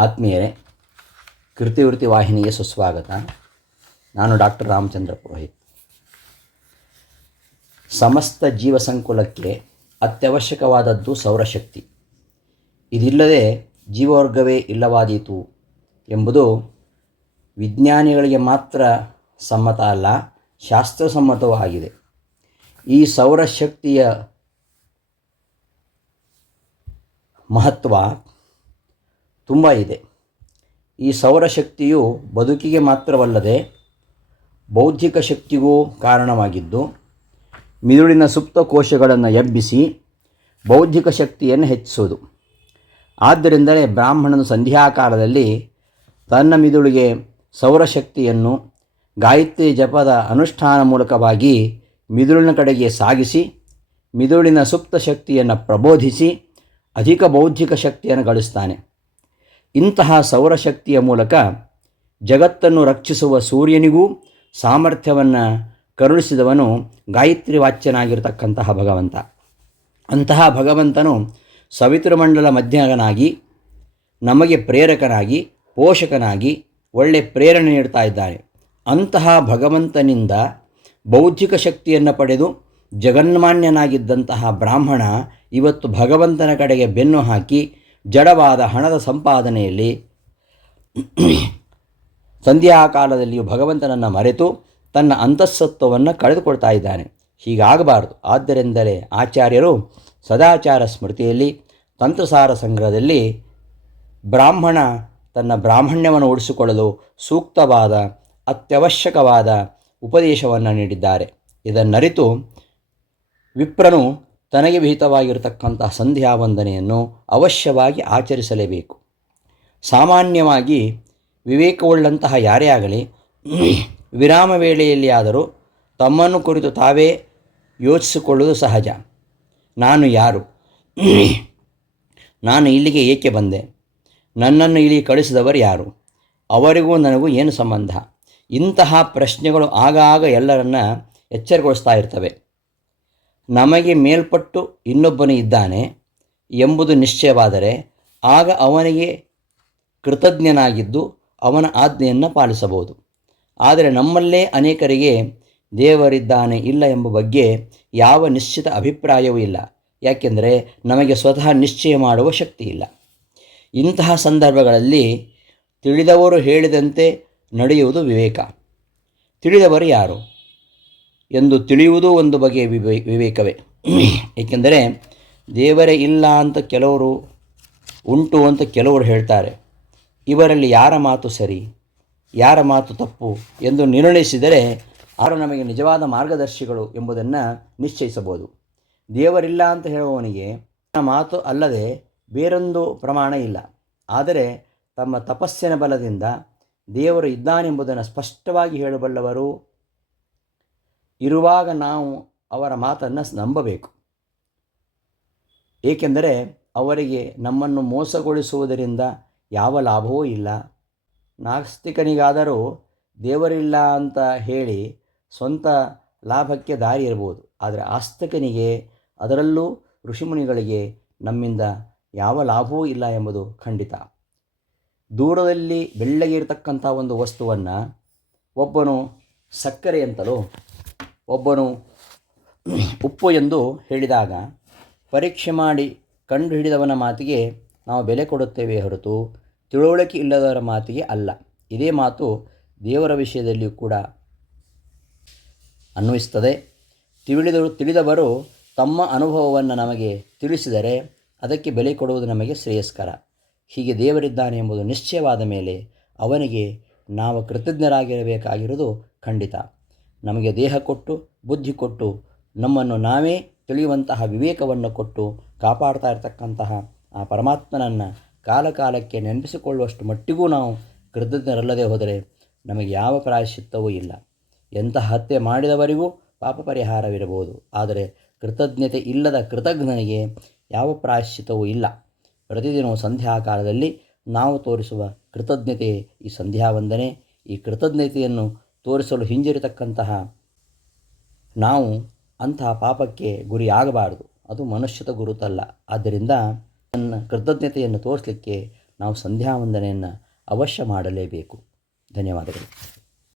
ಆತ್ಮೀಯರೇ ಕೃತಿವೃತ್ತಿ ವಾಹಿನಿಗೆ ಸುಸ್ವಾಗತ. ನಾನು ಡಾಕ್ಟರ್ ರಾಮಚಂದ್ರ ಪುರೋಹಿತ್. ಸಮಸ್ತ ಜೀವ ಸಂಕುಲಕ್ಕೆ ಅತ್ಯವಶ್ಯಕವಾದದ್ದು ಸೌರಶಕ್ತಿ. ಇದಿಲ್ಲದೆ ಜೀವವರ್ಗವೇ ಇಲ್ಲವಾದೀತು ಎಂಬುದು ವಿಜ್ಞಾನಿಗಳಿಗೆ ಮಾತ್ರ ಸಮ್ಮತ ಅಲ್ಲ, ಶಾಸ್ತ್ರಸಮ್ಮತವೂ ಆಗಿದೆ. ಈ ಸೌರಶಕ್ತಿಯ ಮಹತ್ವ ತುಂಬ ಇದೆ. ಈ ಸೌರಶಕ್ತಿಯು ಬದುಕಿಗೆ ಮಾತ್ರವಲ್ಲದೆ ಬೌದ್ಧಿಕ ಶಕ್ತಿಗೂ ಕಾರಣವಾಗಿದ್ದು, ಮಿದುಳಿನ ಸುಪ್ತ ಕೋಶಗಳನ್ನು ಎಬ್ಬಿಸಿ ಬೌದ್ಧಿಕ ಶಕ್ತಿಯನ್ನು ಹೆಚ್ಚಿಸೋದು. ಆದ್ದರಿಂದಲೇ ಬ್ರಾಹ್ಮಣನು ಸಂಧ್ಯಾಕಾಲದಲ್ಲಿ ತನ್ನ ಮಿದುಳಿಗೆ ಸೌರಶಕ್ತಿಯನ್ನು ಗಾಯತ್ರಿ ಜಪದ ಅನುಷ್ಠಾನ ಮೂಲಕವಾಗಿ ಮಿದುಳಿನ ಕಡೆಗೆ ಸಾಗಿಸಿ, ಮಿದುಳಿನ ಸುಪ್ತ ಶಕ್ತಿಯನ್ನು ಪ್ರಬೋಧಿಸಿ, ಅಧಿಕ ಬೌದ್ಧಿಕ ಶಕ್ತಿಯನ್ನು ಗಳಿಸ್ತಾನೆ. ಇಂತಹ ಸೌರಶಕ್ತಿಯ ಮೂಲಕ ಜಗತ್ತನ್ನು ರಕ್ಷಿಸುವ ಸೂರ್ಯನಿಗೂ ಸಾಮರ್ಥ್ಯವನ್ನು ಕರುಣಿಸಿದವನು ಗಾಯತ್ರಿ ವಾಚ್ಯನಾಗಿರತಕ್ಕಂತಹ ಭಗವಂತ. ಅಂತಹ ಭಗವಂತನು ಸವಿತೃಮಂಡಲ ಮಧ್ಯಗನಾಗಿ, ನಮಗೆ ಪ್ರೇರಕನಾಗಿ, ಪೋಷಕನಾಗಿ, ಒಳ್ಳೆ ಪ್ರೇರಣೆ ನೀಡ್ತಾ ಇದ್ದಾನೆ. ಅಂತಹ ಭಗವಂತನಿಂದ ಬೌದ್ಧಿಕ ಶಕ್ತಿಯನ್ನು ಪಡೆದು ಜಗನ್ಮಾನ್ಯನಾಗಿದ್ದಂತಹ ಬ್ರಾಹ್ಮಣ ಇವತ್ತು ಭಗವಂತನ ಕಡೆಗೆ ಬೆನ್ನು ಹಾಕಿ ಜಡವಾದ ಹಣದ ಸಂಪಾದನೆಯಲ್ಲಿ ಸಂಧ್ಯಾಕಾಲದಲ್ಲಿಯೂ ಭಗವಂತನನ್ನು ಮರೆತು ತನ್ನ ಅಂತಸ್ಸತ್ವವನ್ನು ಕಳೆದುಕೊಳ್ತಾ ಇದ್ದಾನೆ. ಹೀಗಾಗಬಾರದು. ಆದ್ದರಿಂದಲೇ ಆಚಾರ್ಯರು ಸದಾಚಾರ ಸ್ಮೃತಿಯಲ್ಲಿ, ತಂತ್ರಸಾರ ಸಂಗ್ರಹದಲ್ಲಿ ಬ್ರಾಹ್ಮಣ ತನ್ನ ಬ್ರಾಹ್ಮಣ್ಯವನ್ನು ಉಳಿಸಿಕೊಳ್ಳಲು ಸೂಕ್ತವಾದ, ಅತ್ಯವಶ್ಯಕವಾದ ಉಪದೇಶವನ್ನು ನೀಡಿದ್ದಾರೆ. ಇದನ್ನರಿತು ವಿಪ್ರನು ತನಗೆ ವಿಹಿತವಾಗಿರತಕ್ಕಂತಹ ಸಂಧ್ಯಾ ವಂದನೆಯನ್ನು ಅವಶ್ಯವಾಗಿ ಆಚರಿಸಲೇಬೇಕು. ಸಾಮಾನ್ಯವಾಗಿ ವಿವೇಕವುಳ್ಳಂತಹ ಯಾರೇ ಆಗಲಿ, ವಿರಾಮ ವೇಳೆಯಲ್ಲಿ ಆದರೂ ತಮ್ಮನ್ನು ಕುರಿತು ತಾವೇ ಯೋಚಿಸಿಕೊಳ್ಳುವುದು ಸಹಜ. ನಾನು ಯಾರು? ನಾನು ಇಲ್ಲಿಗೆ ಏಕೆ ಬಂದೆ? ನನ್ನನ್ನು ಇಲ್ಲಿ ಕಳಿಸಿದವರು ಯಾರು? ಅವರಿಗೂ ನನಗೂ ಏನು ಸಂಬಂಧ? ಇಂತಹ ಪ್ರಶ್ನೆಗಳು ಆಗಾಗ ಎಲ್ಲರನ್ನ ಎಚ್ಚರಗೊಳಿಸ್ತಾ ಇರ್ತವೆ. ನಮಗೆ ಮೇಲ್ಪಟ್ಟು ಇನ್ನೊಬ್ಬನು ಇದ್ದಾನೆ ಎಂಬುದು ನಿಶ್ಚಯವಾದರೆ ಆಗ ಅವನಿಗೆ ಕೃತಜ್ಞನಾಗಿದ್ದು ಅವನ ಆಜ್ಞೆಯನ್ನು ಪಾಲಿಸಬಹುದು. ಆದರೆ ನಮ್ಮಲ್ಲೇ ಅನೇಕರಿಗೆ ದೇವರಿದ್ದಾನೆ ಇಲ್ಲ ಎಂಬ ಬಗ್ಗೆ ಯಾವ ನಿಶ್ಚಿತ ಅಭಿಪ್ರಾಯವೂ ಇಲ್ಲ. ಯಾಕೆಂದರೆ ನಮಗೆ ಸ್ವತಃ ನಿಶ್ಚಯ ಮಾಡುವ ಶಕ್ತಿ ಇಲ್ಲ. ಇಂತಹ ಸಂದರ್ಭಗಳಲ್ಲಿ ತಿಳಿದವರು ಹೇಳಿದಂತೆ ನಡೆಯುವುದು ವಿವೇಕ. ತಿಳಿದವರು ಯಾರು? ಎಂದು ತಿಳಿಯುವುದೂ ಒಂದು ಬಗೆಯ ವಿವೇ, ವಿವೇಕವೇ. ಏಕೆಂದರೆ ದೇವರೇ ಇಲ್ಲ ಅಂತ ಕೆಲವರು, ಉಂಟು ಅಂತ ಕೆಲವರು ಹೇಳ್ತಾರೆ. ಇವರಲ್ಲಿ ಯಾರ ಮಾತು ಸರಿ, ಯಾರ ಮಾತು ತಪ್ಪು ಎಂದು ನಿರ್ಣಯಿಸಿದರೆ ಅವರು ನಮಗೆ ನಿಜವಾದ ಮಾರ್ಗದರ್ಶಿಗಳು ಎಂಬುದನ್ನು ನಿಶ್ಚಯಿಸಬಹುದು. ದೇವರಿಲ್ಲ ಅಂತ ಹೇಳುವವನಿಗೆ ಮಾತು ಅಲ್ಲದೆ ಬೇರೊಂದು ಪ್ರಮಾಣ ಇಲ್ಲ. ಆದರೆ ತಮ್ಮ ತಪಸ್ಸಿನ ಬಲದಿಂದ ದೇವರು ಇದ್ದಾನೆಂಬುದನ್ನು ಸ್ಪಷ್ಟವಾಗಿ ಹೇಳಬಲ್ಲವರು ಇರುವಾಗ ನಾವು ಅವರ ಮಾತನ್ನು ನಂಬಬೇಕು. ಏಕೆಂದರೆ ಅವರಿಗೆ ನಮ್ಮನ್ನು ಮೋಸಗೊಳಿಸುವುದರಿಂದ ಯಾವ ಲಾಭವೂ ಇಲ್ಲ. ನಾಸ್ತಿಕನಿಗಾದರೂ ದೇವರಿಲ್ಲ ಅಂತ ಹೇಳಿ ಸ್ವಂತ ಲಾಭಕ್ಕೆ ದಾರಿ ಇರಬಹುದು. ಆದರೆ ಆಸ್ತಿಕನಿಗೆ, ಅದರಲ್ಲೂ ಋಷಿಮುನಿಗಳಿಗೆ ನಮ್ಮಿಂದ ಯಾವ ಲಾಭವೂ ಇಲ್ಲ ಎಂಬುದು ಖಂಡಿತ. ದೂರದಲ್ಲಿ ಬೆಳ್ಳಗೆ ಇರತಕ್ಕಂಥ ಒಂದು ವಸ್ತುವನ್ನು ಒಬ್ಬನು ಸಕ್ಕರೆ ಅಂತಲೋ ಒಬ್ಬನು ಉಪ್ಪು ಎಂದು ಹೇಳಿದಾಗ, ಪರೀಕ್ಷೆ ಮಾಡಿ ಕಂಡುಹಿಡಿದವನ ಮಾತಿಗೆ ನಾವು ಬೆಲೆ ಕೊಡುತ್ತೇವೆ ಹೊರತು ತಿಳುವಳಿಕೆ ಇಲ್ಲದವರ ಮಾತಿಗೆ ಅಲ್ಲ. ಇದೇ ಮಾತು ದೇವರ ವಿಷಯದಲ್ಲಿಯೂ ಕೂಡ ಅನ್ವಯಿಸ್ತದೆ ತಿಳಿದವರು ತಿಳಿದವರು ತಮ್ಮ ಅನುಭವವನ್ನು ನಮಗೆ ತಿಳಿಸಿದರೆ ಅದಕ್ಕೆ ಬೆಲೆ ಕೊಡುವುದು ನಮಗೆ ಶ್ರೇಯಸ್ಕರ. ಹೀಗೆ ದೇವರಿದ್ದಾನೆ ಎಂಬುದು ನಿಶ್ಚಯವಾದ ಮೇಲೆ ಅವನಿಗೆ ನಾವು ಕೃತಜ್ಞರಾಗಿರಬೇಕಾಗಿರುವುದು ಖಂಡಿತ. ನಮಗೆ ದೇಹ ಕೊಟ್ಟು, ಬುದ್ಧಿ ಕೊಟ್ಟು, ನಮ್ಮನ್ನು ನಾವೇ ತಿಳಿಯುವಂತಹ ವಿವೇಕವನ್ನು ಕೊಟ್ಟು ಕಾಪಾಡ್ತಾ ಇರತಕ್ಕಂತಹ ಆ ಪರಮಾತ್ಮನನ್ನು ಕಾಲಕಾಲಕ್ಕೆ ನೆನಪಿಸಿಕೊಳ್ಳುವಷ್ಟು ಮಟ್ಟಿಗೂ ನಾವು ಕೃತಜ್ಞರಲ್ಲದೆ ಹೋದರೆ ನಮಗೆ ಯಾವ ಪ್ರಾಯಶ್ಚಿತ್ತವೂ ಇಲ್ಲ. ಎಂತಹ ಹತ್ಯೆ ಮಾಡಿದವರಿಗೂ ಪಾಪ ಪರಿಹಾರವಿರಬಹುದು. ಆದರೆ ಕೃತಜ್ಞತೆ ಇಲ್ಲದ ಕೃತಜ್ಞನಿಗೆ ಯಾವ ಪ್ರಾಯಶ್ಚಿತವೂ ಇಲ್ಲ. ಪ್ರತಿದಿನವೂ ಸಂಧ್ಯಾಕಾಲದಲ್ಲಿ ನಾವು ತೋರಿಸುವ ಕೃತಜ್ಞತೆ ಈ ಸಂಧ್ಯಾ ವಂದನೆ ಈ ಕೃತಜ್ಞತೆಯನ್ನು ತೋರಿಸಲು ಹಿಂಜರಿತಕ್ಕಂತಹ ನಾವು ಅಂತಹ ಪಾಪಕ್ಕೆ ಗುರಿಯಾಗಬಾರದು. ಅದು ಮನುಷ್ಯದ ಗುರುತಲ್ಲ. ಆದ್ದರಿಂದ ನನ್ನ ಕೃತಜ್ಞತೆಯನ್ನು ತೋರಿಸಲಿಕ್ಕೆ ನಾವು ಸಂಧ್ಯಾ ಅವಶ್ಯ ಮಾಡಲೇಬೇಕು. ಧನ್ಯವಾದಗಳು.